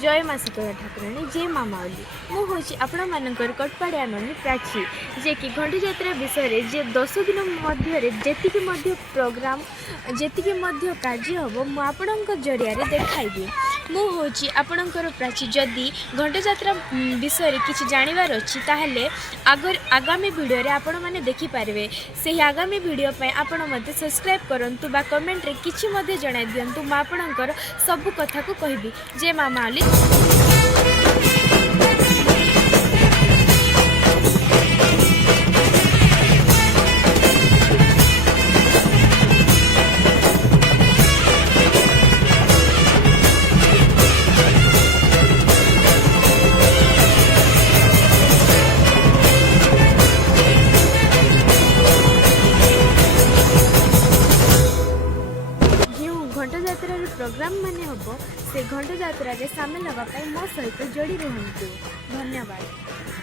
जय माँ शीतला ठाकुराणी जय माँ माउली मु हूँ आपण मानकर कटपाड़िया ननी प्राची जे कि घंटी यात्रा विषय जे 10 दिन मध्य जी प्रोग्राम जी कार्य हम मुझे जरिया देखाइबी। मु हूँ आपणकर प्राची जदि घंटी यात्रा विषय किसी जानवर अच्छी ताहले आगामी वीडियो रे आपण मैंने देखिपारे से आगामी वीडियो पे आपण मते सब्सक्राइब करंतु बा कमेंट रे किछि मते जणाइ दियंतु मु आपणकर सब कथा को कहबी। जय माँ माउली। घंटा यात्रा प्रोग्राम माने हम से घंटा यात्रा सामिल होगा मो सहित जोड़ी रुहतु। धन्यवाद।